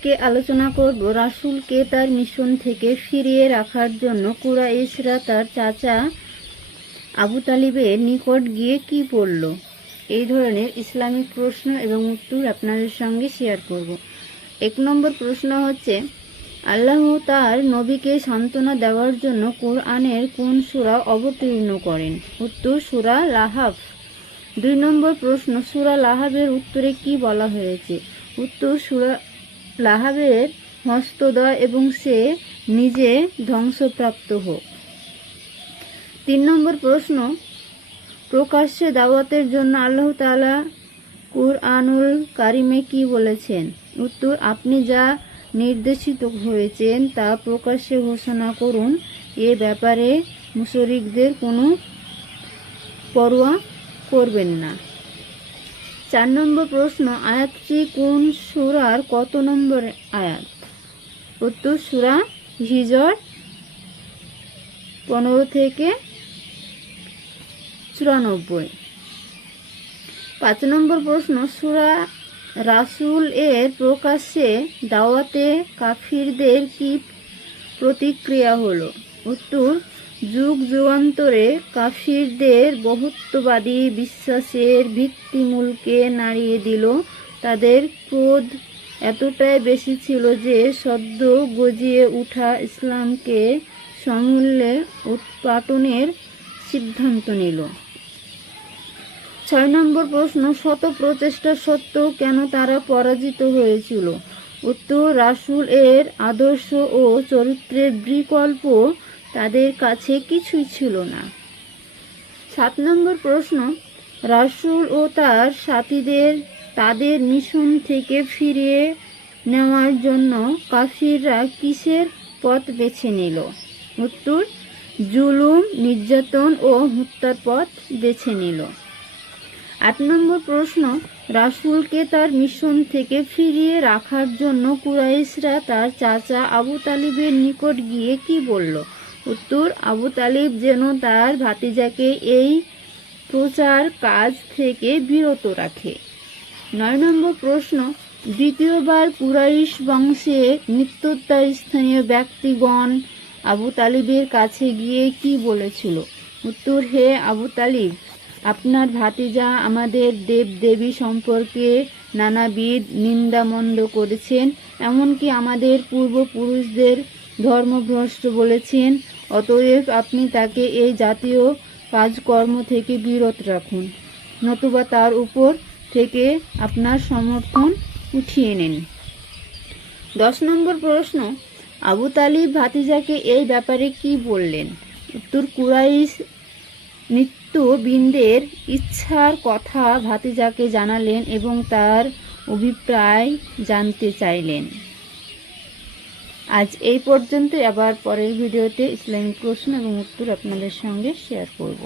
আজকে আলোচনা করব রাসূলকে তার মিশন থেকে ফিরিয়ে রাখার জন্য কুরাইশরা তার চাচা আবু তালিবের নিকট গিয়ে কি পড়ল এই ধরনের ইসলামিক প্রশ্ন এবং উত্তর আপনাদের সঙ্গে শেয়ার করব। এক নম্বর প্রশ্ন হচ্ছে, আল্লাহ তার নবীকে সান্ত্বনা দেওয়ার জন্য কোরআনের কোন সুরা অবতীর্ণ করেন? উত্তর, সুরা লাহাব দুই নম্বর প্রশ্ন, সুরা লাহাবের উত্তরে কি বলা হয়েছে? উত্তর, সূরা লাহাবের হস্তদয় এবং সে নিজে ধ্বংসপ্রাপ্ত হোক। তিন নম্বর প্রশ্ন, প্রকাশ্যে দাওয়াতের জন্য আল্লাহ তাআলা কুরআনুল কারিমে কি বলেছেন? উত্তর, আপনি যা নির্দেশিত হয়েছেন তা প্রকাশ্যে ঘোষণা করুন। এ ব্যাপারে মুশরিকদের কোনো পরোয়া করবেন না। চার নম্বর প্রশ্ন আয়াতটি কোন সুরার কত নম্বর আয়াত? উত্তর সূরা হিজর পনেরো থেকে চুরানব্বই। পাঁচ নম্বর প্রশ্ন, সূরা রাসূল এর প্রকাশ্যে দাওয়াতে কাফিরদের কি প্রতিক্রিয়া হলো? উত্তর যুগ যুগান্তরে কাফিরদের বহুত্ববাদী বিশ্বাসের ভিত্তিমূলকে নাড়িয়ে দিল। তাদের ক্রোধ এতটাই বেশি ছিল যে সদ্য গজিয়ে ওঠা ইসলামকে সমূল্যে উৎপাটনের সিদ্ধান্ত নিল। ছয় নম্বর প্রশ্ন, শত প্রচেষ্টা সত্ত্বেও কেন তারা পরাজিত হয়েছিল? উত্তর, রাসূল এর আদর্শ ও চরিত্রের বিকল্প তাদের কাছে কিছুই ছিল না। সাত নম্বর প্রশ্ন, রাসূল ও তার সাথীদের তাদের মিশন থেকে ফিরিয়ে নেওয়ার জন্য কাফিররা কিসের পথ বেছে নিল? উত্তর, জুলুম, নির্যাতন ও হত্যার পথ বেছে নিল। আট নম্বর প্রশ্ন, রাসূলকে তার মিশন থেকে ফিরিয়ে রাখার জন্য কুরাইশরা তার চাচা আবু তালিবের নিকট গিয়ে কি বলল? উত্তর আবু তালিব যেন তার ভাতিজাকে এই প্রচার কাজ থেকে বিরত রাখে। নয় নম্বর প্রশ্ন, দ্বিতীয়বার কুরাইশ বংশে মৃত্যুত্তার স্থানীয় ব্যক্তিগণ আবু তালিবের কাছে গিয়ে কি বলেছিল? উত্তর, হে আবু তালিব, আপনার ভাতিজা আমাদের দেব দেবী সম্পর্কে নানাবিধ নিন্দামন্দ করেছেন, এমনকি আমাদের পূর্বপুরুষদের ধর্মভ্রষ্ট বলেছেন অতএব আপনি তাকে এই জাতীয় কাজকর্ম থেকে বিরত রাখুন, নতুবা তার উপর থেকে আপনার সমর্থন উঠিয়ে নিন। দশ নম্বর প্রশ্ন, আবু তালিব ভাতিজাকে এই ব্যাপারে কি বললেন? উত্তর, কুরাইশ নিত্যবৃন্দের ইচ্ছার কথা ভাতিজাকে জানালেন এবং তার অভিপ্রায় জানতে চাইলেন। আজ এই পর্যন্ত আবার পরের ভিডিওতে ইসলামিক প্রশ্ন এবং উত্তর আপনাদের সঙ্গে শেয়ার করব।